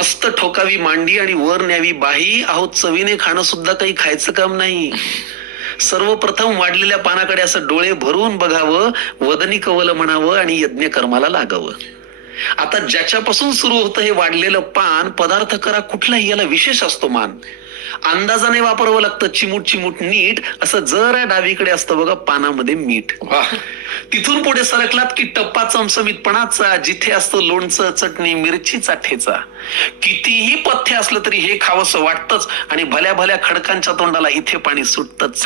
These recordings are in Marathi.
मस्त ठोकावी मांडी आणि वर न्यावी बाही, अहो चवीने खाणं सुद्धा काही खायचं काम नाही. सर्वप्रथम वाढलेल्या पानाकडे असं डोळे भरून बघावं, वदनी कवल म्हणावं आणि यज्ञ कर्माला लागावं. आता ज्याच्यापासून सुरू होतं हे वाढलेलं पान, पदार्थ करा कुठलाही, याला विशेष असतो मान. अंदाजाने वापरावं लागतं, चिमूट चिमूट नीट. असं जरा डावीकडे असतं बघा पानामध्ये मीठ. तिथून पुढे सरकलात की टप्पा चमचमीतपणाचा, जिथे असतं लोणचं, चटणी, मिरचीचा ठेचा. कितीही पथ्य असलं तरी हे खावंसं वाटतंच आणि भल्या भल्या खडकांच्या तोंडाला इथे पाणी सुटतच.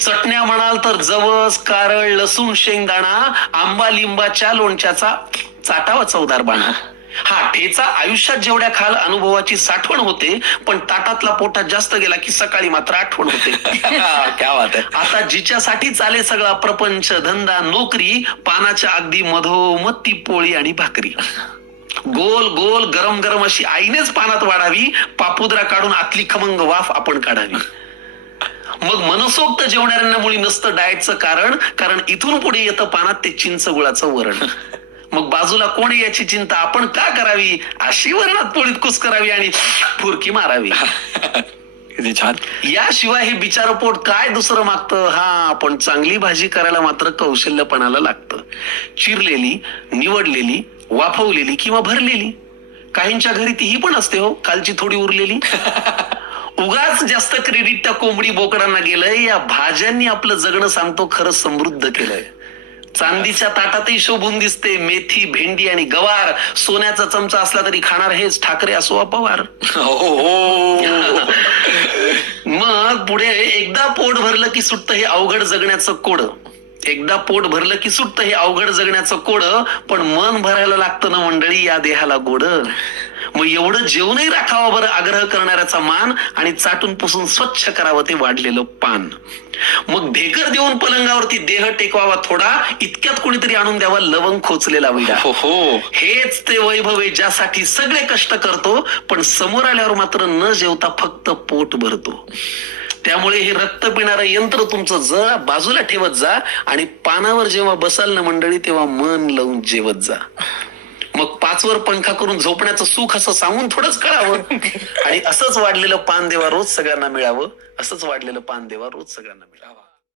चटण्या म्हणाल तर जवस, कारळ, लसूण, शेंगदाणा, आंबा लिंबाच्या लोणच्याचा चाटावा चवदार बाणा. हा ठेचा आयुष्यात जेवढ्या खाल अनुभवाची साठवण होते, पण ताटातला पोटात जास्त गेला की सकाळी मात्र आठवण होते. क्या बात आहे. आता जिच्यासाठी चाले सगळा प्रपंच, धंदा, नोकरी, पानाच्या अगदी मधोमध ती पोळी आणि भाकरी. गोल गोल गरम गरम अशी आईनेच पानात वाढावी, पापुद्रा काढून आतली खमंग वाफ आपण काढावी. मग मनसोक्त जेवणाऱ्यांना मुळी नसतं डाएटचं कारण इथून पुढे येतं पानात ते चिंच गुळाचं वरण. मग बाजूला कोणी याची चिंता आपण का करावी, अशी वरणात पोळीत कुस करावी आणि फुरकी मारावी. छान. याशिवाय हे बिचार पोट काय दुसरं मागतं. हा, पण चांगली भाजी करायला मात्र कौशल्यपणाला लागतं. चिरलेली, निवडलेली, वाफवलेली किंवा भरलेली. काहींच्या घरी तीही पण असते हो, कालची थोडी उरलेली. उगाच जास्त क्रेडिट त्या कोंबडी बोकडांना गेलंय. या भाज्यांनी आपलं जगणं सांगतो खरं समृद्ध केलंय. चांदीच्या ताटातही शोभून दिसते मेथी, भेंडी आणि गवार. सोन्याचा चमचा असला तरी खाणार हेच, ठाकरे असो वा पवार. मग पुढे एकदा पोट भरलं की सुटतं हे अवघड जगण्याचं कोड. एकदा पोट भरलं की सुटतं हे अवघड जगण्याचं कोड. पण मन भरायला लागतं ना मंडळी या देहाला गोड. मग एवढं जेवणही राखावं बरं आग्रह करणाऱ्याचा मान, आणि चाटून पुसून स्वच्छ करावं ते वाढलेलं पान. मग ढेकर देऊन पलंगावरती देह टेकवावा थोडा, इतक्यात कोणीतरी आणून द्यावा लवंग खोचलेला विडा. हेच ते वैभव आहे ज्यासाठी सगळे कष्ट करतो, पण समोर आल्यावर मात्र न जेवता फक्त पोट भरतो. त्यामुळे हे रक्त पिणारं यंत्र तुमचं जरा बाजूला ठेवत जा, आणि पानावर जेव्हा बसाल ना मंडळी तेव्हा मन लावून जेवत जा. मग 5 वर पंखा करून झोपण्याचं सुख असं सांगून थोडंच कळावं. आणि असंच वाढलेलं पान देवा रोज सगळ्यांना मिळावं. असंच वाढलेलं पान देवा रोज सगळ्यांना मिळावं.